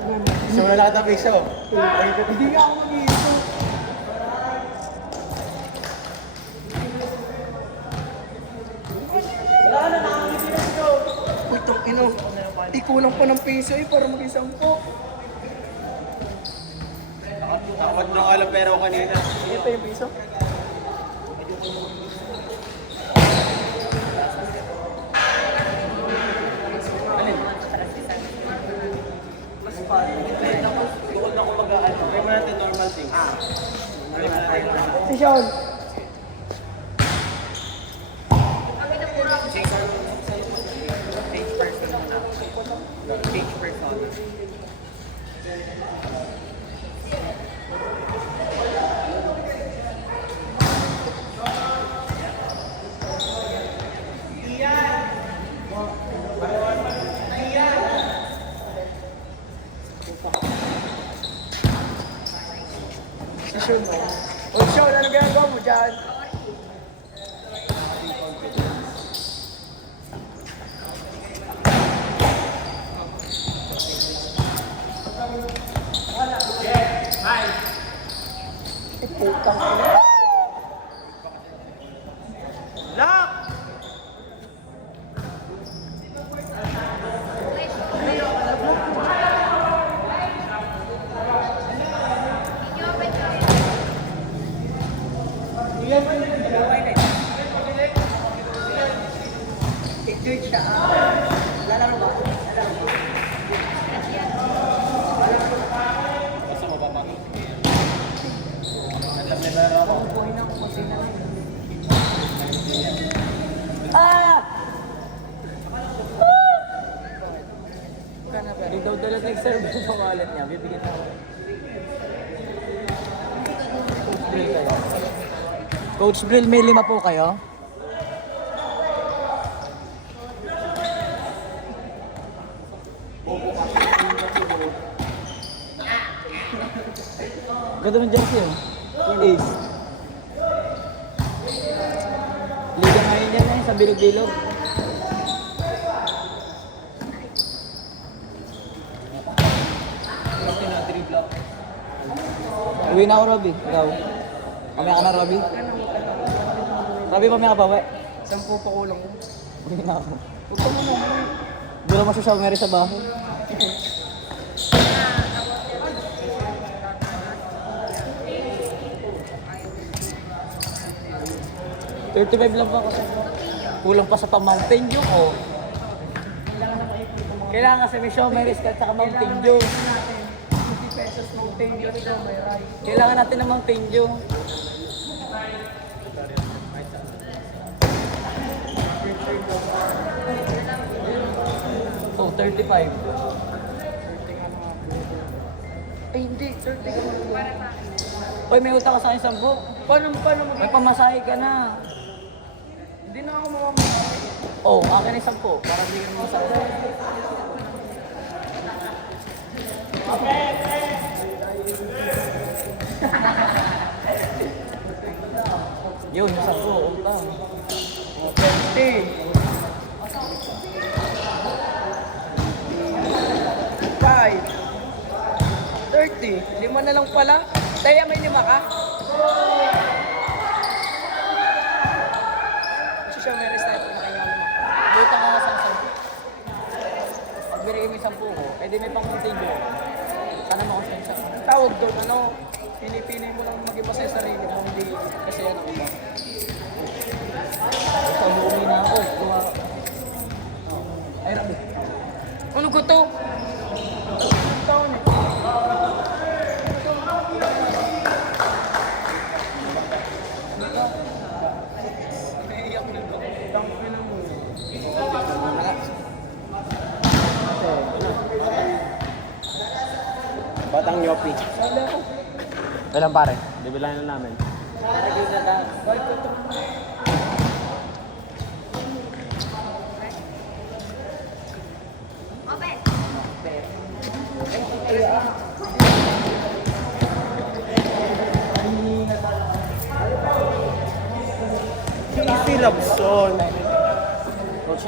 So, wala ka piso. Hindi nga ako mag-iiso. Wala ka na, nakakiti na ito. Itong ino. Ikulang pa ng piso eh para mag-isang po. Takot na ka lang pero kanina. Ito yung piso. Bukod na kumbaga, try mo natin normal things. Si Sean. Page persona. Si Sean. O Sean, ano ginagawa mo dyan? Putang ina. Lock! Enjoy siya. Lalaro ba? Gusto mo ba pa? Nag-level ako. Ah! Hindi daw dala nag-service sa wallet niya. Bibigyan ako. Coach Brill kayo. Coach Brill, may 5 po kayo? Ganda ng jersey oh. Ace. Liga ngayon yan eh, sa bilog-bilog. Uwi na ako, Robby. Ikaw. Mamaya ka na, Robby. Robby, mamaya ka pa, we. 10 pa kulang ko. Uwi na ako. Huwag ka mo naman. Doon naman siya Mary sa bahay. $35 lang pa kasi. Kulang pa sa pang-Mountain Dew ko. Kailangan kasi may Mary at saka Mountain Dew. 50 pesos Mountain Dew ito, may rice. Kailangan natin ng Mountain Dew. Oh, 35. Ay hindi, 30 ka mo. Uy, may utang ka sa akin 10. Paano mag- May pamasahe ka na. Hindi na ako mamamatay. Oh, akin ay 10. Para hindi ka masahe. Yun, yung 10. Utang. 20. 5. 30. 5 na lang pala. Taya, may 5 ka? Siya may rest tayo na kanya mo. Utang ka nga sa 10. Pag binigay mo yung 10 ko, edi may pang-Mountain Dew. Sana makonsensya ka. Tawag doon, ano, pinipili mo lang mag-iba sa sarili mo, hindi kasi yan ang iba. Ito, umuwi na ako. Ay, Robby. Ano ko to? Taon eh. Naiiyak na ba? Tangin na mo. Batang nyopi. Sala ko. Walang pare. Bibilahin na namin. Bakit ko to? Si Labson. Coach,